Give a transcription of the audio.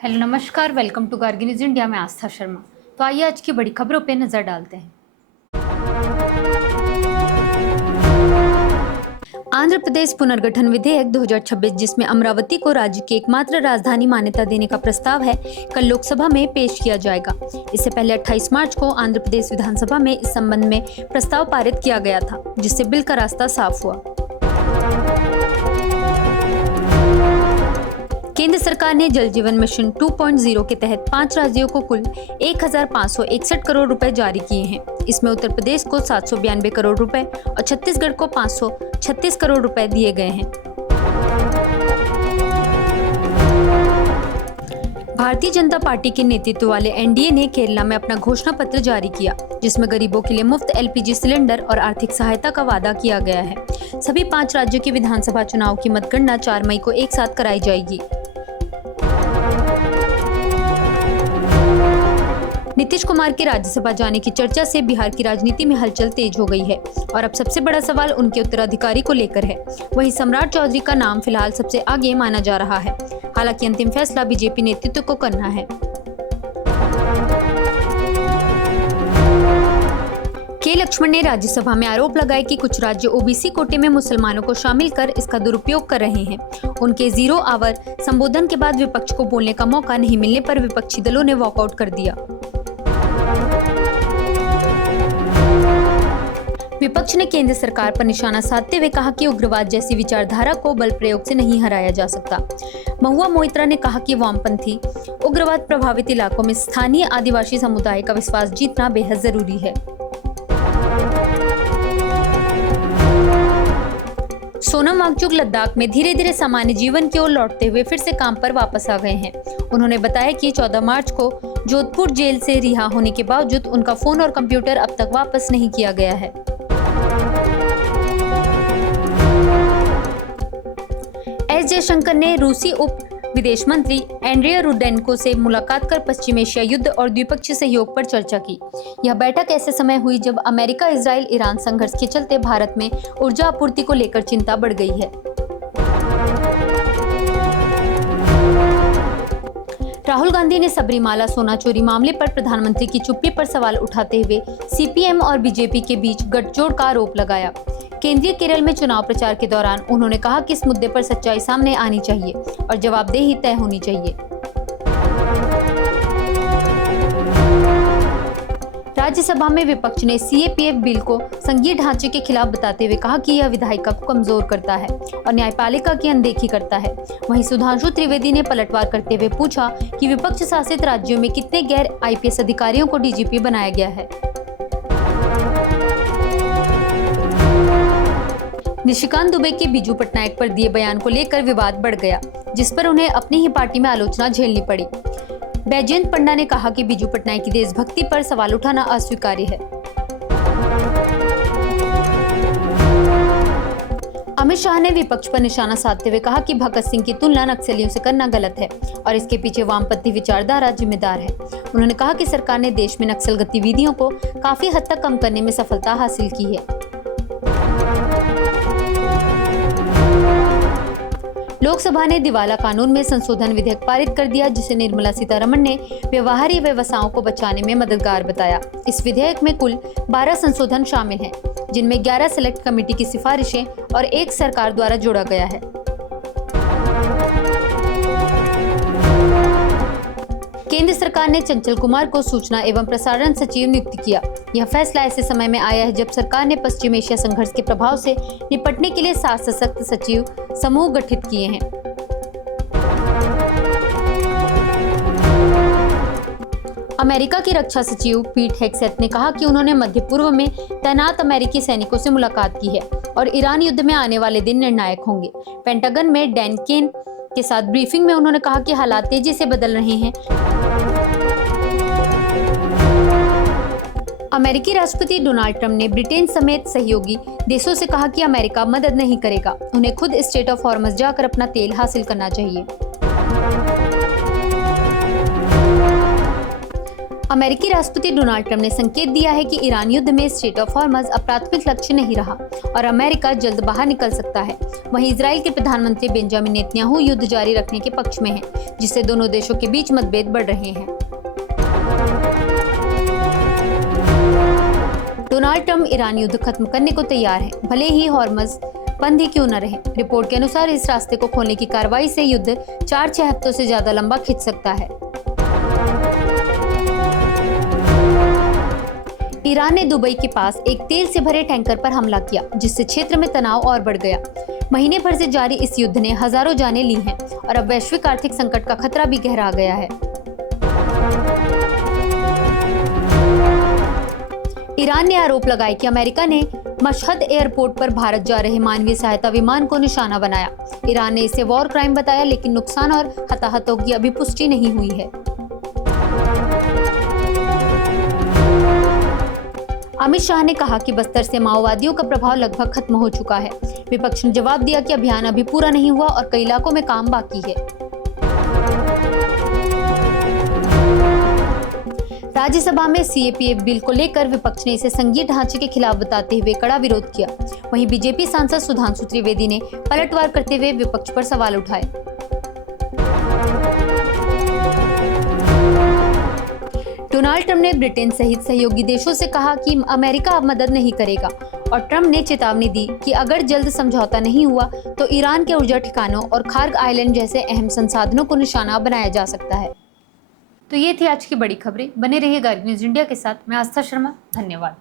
Hello नमस्कार, welcome to Kargil news India में आस्था शर्मा। तो आइए आज की बड़ी खबरों पे नजर डालते हैं। आंध्र प्रदेश पुनर्गठन विधेयक 2026 जिसमें अमरावती को राज्य की एकमात्र राजधानी मान्यता देने का प्रस्ताव है, कल लोकसभा में पेश किया जाएगा। इससे पहले 28 मार्च को आंध्र प्रदेश विधानसभा में इस संबंध में प्रस्ताव पारित किया गया था, जिससे बिल का रास्ता साफ हुआ। केंद्र सरकार ने जल जीवन मिशन 2.0 के तहत 5 राज्यों को कुल 1561 करोड़ रुपए जारी किए हैं। इसमें उत्तर प्रदेश को 792 करोड़ रुपए और छत्तीसगढ़ को 536 करोड़ रुपए दिए गए हैं। भारतीय जनता पार्टी के नेतृत्व वाले एनडीए ने केरला में अपना घोषणा पत्र जारी किया, जिसमें गरीबों के लिए मुफ्त एलपीजी सिलेंडर और आर्थिक सहायता का वादा किया गया है। सभी 5 राज्यों के विधानसभा चुनाव की मतगणना 4 मई को एक साथ कराई जाएगी। नीतीश कुमार के राज्यसभा जाने की चर्चा से बिहार की राजनीति में हलचल तेज हो गई है और अब सबसे बड़ा सवाल उनके उत्तराधिकारी को लेकर है। वहीं सम्राट चौधरी का नाम फिलहाल सबसे आगे माना जा रहा है। हालांकि अंतिम फैसला बीजेपी नेतृत्व को करना है। के लक्ष्मण ने राज्यसभा में आरोप लगाए कि कुछ राज्य ओबीसी कोटे में मुसलमानों को शामिल कर इसका दुरुपयोग कर रहे हैं। उनके 0 आवर संबोधन के बाद विपक्ष को बोलने का मौका नहीं मिलने पर विपक्षी दलों ने वॉकआउट कर दिया। विपक्ष ने केंद्र सरकार पर निशाना साधते हुए कहा कि उग्रवाद जैसी विचारधारा को बल प्रयोग से नहीं हराया जा सकता। महुआ मोइत्रा ने कहा कि वामपंथी उग्रवाद प्रभावित इलाकों में स्थानीय आदिवासी समुदाय का विश्वास जीतना बेहद जरूरी है। सोनम वांगचुक लद्दाख में धीरे धीरे सामान्य जीवन की ओर लौटते हुए फिर से काम पर वापस आ गए हैं। उन्होंने बताया कि 14 मार्च को जोधपुर जेल से रिहा होने के बावजूद उनका फोन और कंप्यूटर अब तक वापस नहीं किया गया है। एस जयशंकर ने रूसी उप विदेश मंत्री एंड्रिया रुडेनको से मुलाकात कर पश्चिम एशिया युद्ध और द्विपक्षीय सहयोग पर चर्चा की। यह बैठक ऐसे समय हुई जब अमेरिका इजराइल ईरान संघर्ष के चलते भारत में ऊर्जा आपूर्ति को लेकर चिंता बढ़ गई है। राहुल गांधी ने सबरीमाला सोना चोरी मामले पर प्रधानमंत्री की चुप्पी पर सवाल उठाते हुए सीपीएम और बीजेपी के बीच गठजोड़ का आरोप लगाया। केंद्रीय केरल में चुनाव प्रचार के दौरान उन्होंने कहा कि इस मुद्दे पर सच्चाई सामने आनी चाहिए और जवाबदेही तय होनी चाहिए। राज्यसभा में विपक्ष ने सीएपीएफ बिल को संघीय ढांचे के खिलाफ बताते हुए कहा कि यह विधायिका को कमजोर करता है और न्यायपालिका की अनदेखी करता है। वहीं सुधांशु त्रिवेदी ने पलटवार करते हुए पूछा कि विपक्ष शासित राज्यों में कितने गैर आईपीएस अधिकारियों को डीजीपी बनाया गया है। निशिकांत दुबे के बीजू पटनायक पर दिए बयान को लेकर विवाद बढ़ गया, जिस पर उन्हें अपनी ही पार्टी में आलोचना झेलनी पड़ी। बैजयंत पंडा ने कहा कि बीजू पटनायक की देशभक्ति पर सवाल उठाना अस्वीकार्य है। अमित शाह ने विपक्ष पर निशाना साधते हुए कहा कि भगत सिंह की तुलना नक्सलियों से करना गलत है और इसके पीछे वामपंथी विचारधारा जिम्मेदार है। उन्होंने कहा कि सरकार ने देश में नक्सल गतिविधियों को काफी हद तक कम करने में सफलता हासिल की है। लोकसभा ने दिवाला कानून में संशोधन विधेयक पारित कर दिया, जिसे निर्मला सीतारमण ने व्यवहारी व्यवसायों को बचाने में मददगार बताया। इस विधेयक में कुल 12 संशोधन शामिल हैं, जिनमें 11 सेलेक्ट कमेटी की सिफारिशें और 1 सरकार द्वारा जोड़ा गया है। केंद्र सरकार ने चंचल कुमार को सूचना एवं प्रसारण सचिव नियुक्त किया। यह फैसला ऐसे समय में आया है जब सरकार ने पश्चिम एशिया संघर्ष के प्रभाव से निपटने के लिए 7 सशक्त सचिव समूह गठित किए हैं। अमेरिका के रक्षा सचिव पीट हेग्सेथ ने कहा कि उन्होंने मध्य पूर्व में तैनात अमेरिकी सैनिकों से मुलाकात की है और ईरान युद्ध में आने वाले दिन निर्णायक होंगे। पेंटागन में डैन केन के साथ ब्रीफिंग में उन्होंने कहा कि हालात तेजी से बदल रहे हैं। अमेरिकी राष्ट्रपति डोनाल्ड ट्रंप ने ब्रिटेन समेत सहयोगी देशों से कहा कि अमेरिका मदद नहीं करेगा, उन्हें खुद स्ट्रेट ऑफ हॉर्मस जाकर अपना तेल हासिल करना चाहिए। अमेरिकी राष्ट्रपति डोनाल्ड ट्रंप ने संकेत दिया है कि ईरान युद्ध में स्ट्रेट ऑफ हॉर्मज अब प्राथमिक लक्ष्य नहीं रहा और अमेरिका जल्द बाहर निकल सकता है। वहीं इजराइल के प्रधानमंत्री बेंजामिन नेतन्याहू युद्ध जारी रखने के पक्ष में हैं, जिससे दोनों देशों के बीच मतभेद बढ़ रहे हैं। डोनाल्ड ट्रंप ईरान युद्ध खत्म करने को तैयार है, भले ही हॉर्मज बंद ही क्यों न रहे। रिपोर्ट के अनुसार इस रास्ते को खोलने की कार्रवाई से युद्ध 4-6 हफ्तों से ज्यादा लंबा खिंच सकता है। ईरान ने दुबई के पास एक तेल से भरे टैंकर पर हमला किया, जिससे क्षेत्र में तनाव और बढ़ गया। महीने भर से जारी इस युद्ध ने हजारों जानें ली हैं और अब वैश्विक आर्थिक संकट का खतरा भी गहरा गया है। ईरान ने आरोप लगाया कि अमेरिका ने मशहद एयरपोर्ट पर भारत जा रहे मानवीय सहायता विमान को निशाना बनाया। ईरान ने इसे वॉर क्राइम बताया, लेकिन नुकसान और हताहतों की अभी पुष्टि नहीं हुई है। अमित शाह ने कहा कि बस्तर से माओवादियों का प्रभाव लगभग खत्म हो चुका है। विपक्ष ने जवाब दिया कि अभियान अभी पूरा नहीं हुआ और कई इलाकों में काम बाकी है। राज्यसभा में सीएपीएफ बिल को लेकर विपक्ष ने इसे संघीय ढांचे के खिलाफ बताते हुए कड़ा विरोध किया। वहीं बीजेपी सांसद सुधांशु त्रिवेदी ने पलटवार करते हुए विपक्ष पर सवाल उठाए। डोनाल्ड ट्रंप ने ब्रिटेन सहित सहयोगी देशों से कहा कि अमेरिका अब मदद नहीं करेगा और ट्रंप ने चेतावनी दी कि अगर जल्द समझौता नहीं हुआ तो ईरान के ऊर्जा ठिकानों और खार्ग आइलैंड जैसे अहम संसाधनों को निशाना बनाया जा सकता है। तो ये थी आज की बड़ी खबरें। बने रहिए गार्ग न्यूज इंडिया के साथ। मैं आस्था शर्मा। धन्यवाद।